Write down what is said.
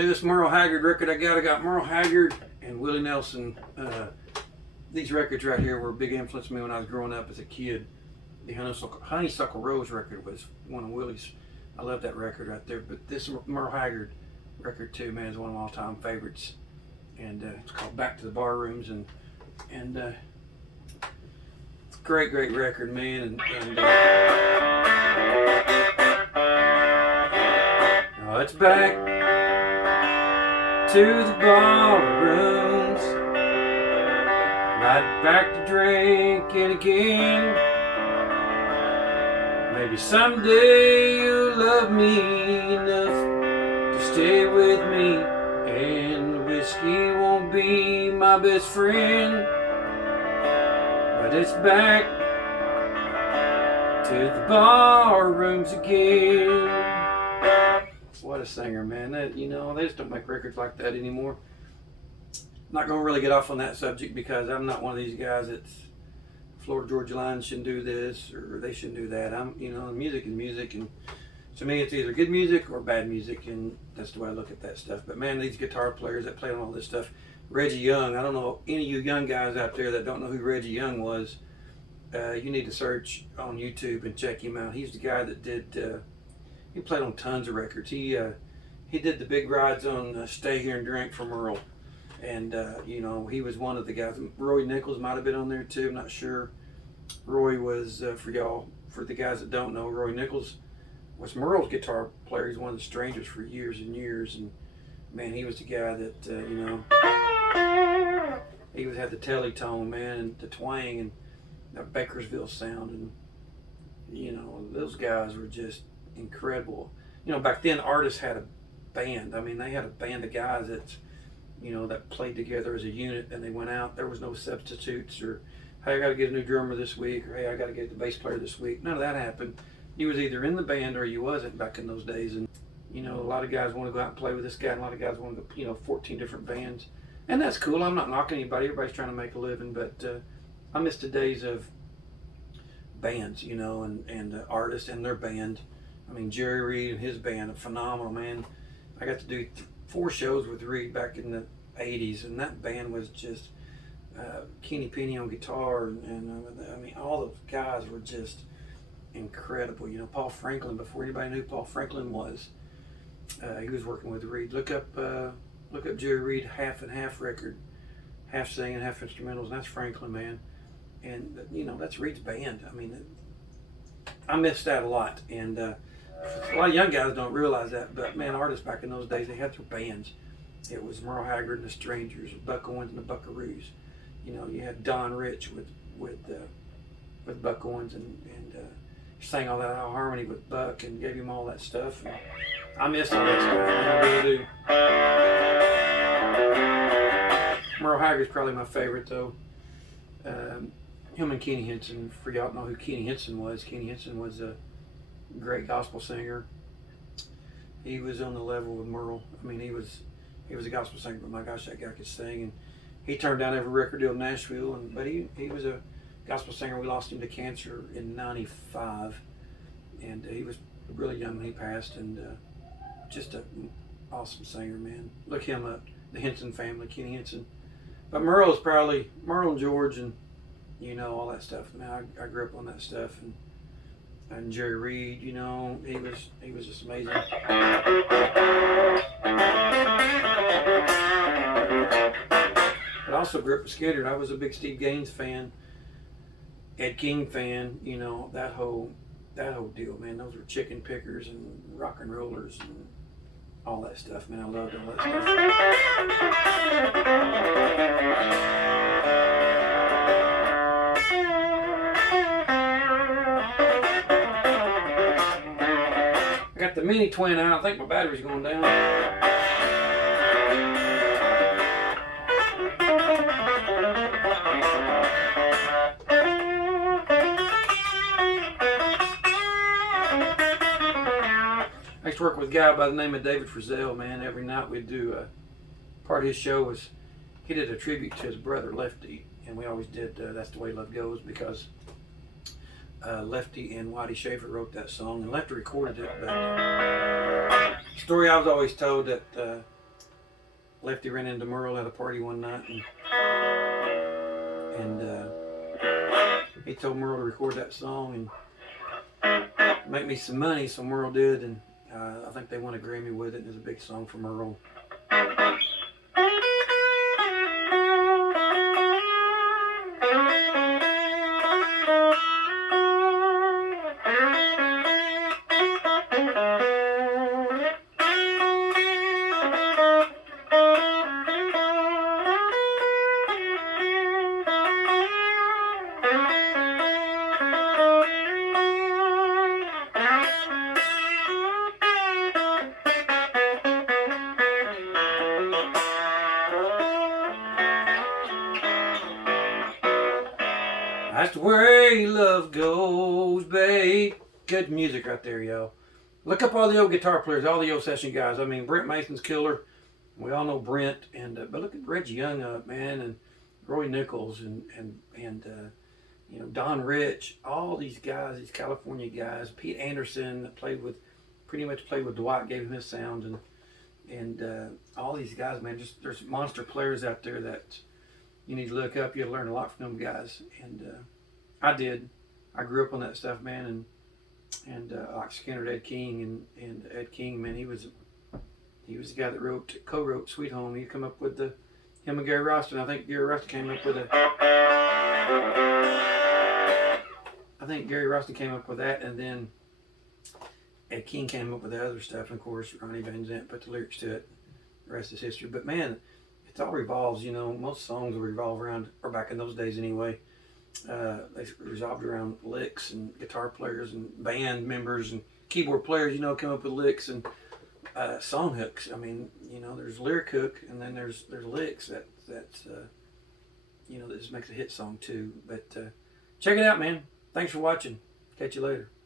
See this Merle Haggard record I got Merle Haggard and Willie Nelson. These records right here were a big influence on me when I was growing up as a kid. The Honeysuckle Rose record was one of Willie's. I love that record right there. But this Merle Haggard record too, man, is one of my all-time favorites. And it's called Back to the Bar Rooms, and it's a great record, man. Oh, it's back to the ballrooms, right back to drinking again. Maybe someday you'll love me enough to stay with me, and whiskey won't be my best friend. But it's back to the ballrooms again. What a singer, man. That, you know, they just don't make records like that anymore. I'm not going to really get off on that subject because I'm not one of these guys that's Florida Georgia Line shouldn't do this or they shouldn't do that. Music is music, and to me it's either good music or bad music, and that's the way I look at that stuff. But man, these guitar players that play on all this stuff, Reggie Young, I don't know any of you young guys out there that don't know who Reggie Young was. You need to search on YouTube and check him out. He's the guy that did he played on tons of records. He did the big rides on Stay Here and Drink from Merle. And, he was one of the guys. Roy Nichols might have been on there too, I'm not sure. Roy was, for the guys that don't know, Roy Nichols was Merle's guitar player. He's one of the Strangers for years and years. And, man, he was the guy that, he had the telly-tone, man, and the twang and that Bakersville sound. And, those guys were just incredible. Back then artists had a band. I mean, they had a band of guys that played together as a unit, and they went out. There was no substitutes or, hey, I got to get a new drummer this week, or hey, I got to get the bass player this week. None of that happened. You was either in the band or you wasn't back in those days. And a lot of guys want to go out and play with this guy, and a lot of guys want to go 14 different bands, and that's cool. I'm not knocking anybody. Everybody's trying to make a living, but I miss the days of bands, and artists and their band. I mean, Jerry Reed and his band, phenomenal, man. I got to do 4 shows with Reed back in the 80s, and that band was just Keaney Penny on guitar, and all those guys were just incredible. Paul Franklin, before anybody knew who Paul Franklin was, he was working with Reed. Look up Jerry Reed Half and Half record, half singing, half instrumentals, and that's Franklin, man. And that's Reed's band. I mean, I missed that a lot, and a lot of young guys don't realize that, but man, artists back in those days, they had their bands. It was Merle Haggard and the Strangers, Buck Owens and the Buckaroos. You had Don Rich with Buck Owens, and sang all that out of harmony with Buck and gave him all that stuff. And I miss all that stuff, I really do. Merle Haggard's probably my favorite though. Him and Keaney Henson. For y'all know who Keaney Henson was. Keaney Henson was a great gospel singer. He was on the level with Merle. I mean, he was a gospel singer, but my gosh, that guy could sing. And he turned down every record deal in Nashville. But he was a gospel singer. We lost him to cancer in '95, and he was really young when he passed. And just an awesome singer, man. Look him up. The Henson family, Keaney Henson. But Merle is probably Merle and George, and all that stuff. Man, I grew up on that stuff, and Jerry Reed, he was just amazing. But I also grew up with Skidder. I was a big Steve Gaines fan, Ed King fan. That whole deal, man. Those were chicken pickers and rock and rollers and all that stuff, man. I loved all that stuff. I got the mini twin out. I think my battery's going down. I used to work with a guy by the name of David Frizzell, man. Every night we'd do part of his show was he did a tribute to his brother Lefty, and we always did That's the Way Love Goes, because Lefty and Whitey Schaefer wrote that song, and Lefty recorded it. But the story I was always told that Lefty ran into Merle at a party one night, and he told Merle to record that song and make me some money. So Merle did, and I think they won a Grammy with it. And it was a big song for Merle. That's the way love goes, babe. Good music right there, yo. Look up all the old guitar players, all the old session guys. I mean, Brent Mason's killer. We all know Brent, and but look at Reggie Young up, man, and Roy Nichols, and Don Rich. All these guys, these California guys. Pete Anderson pretty much played with Dwight, gave him his sound, and all these guys, man. Just there's monster players out there that you need to look up. You learn a lot from them guys, and I did. I grew up on that stuff, man, and like Skinner, Ed King, and Ed King, man, he was the guy that co-wrote Sweet Home. He come up with him and Gary Roston. I think Gary Roston came up with that, and then Ed King came up with the other stuff, and of course Ronnie Van Zant put the lyrics to it. The rest is history. But man, it all revolves, most songs will revolve around, or back in those days anyway, they revolved around licks and guitar players and band members and keyboard players, come up with licks and song hooks. I mean, there's lyric hook, and then there's licks that just makes a hit song too. But check it out, man. Thanks for watching. Catch you later.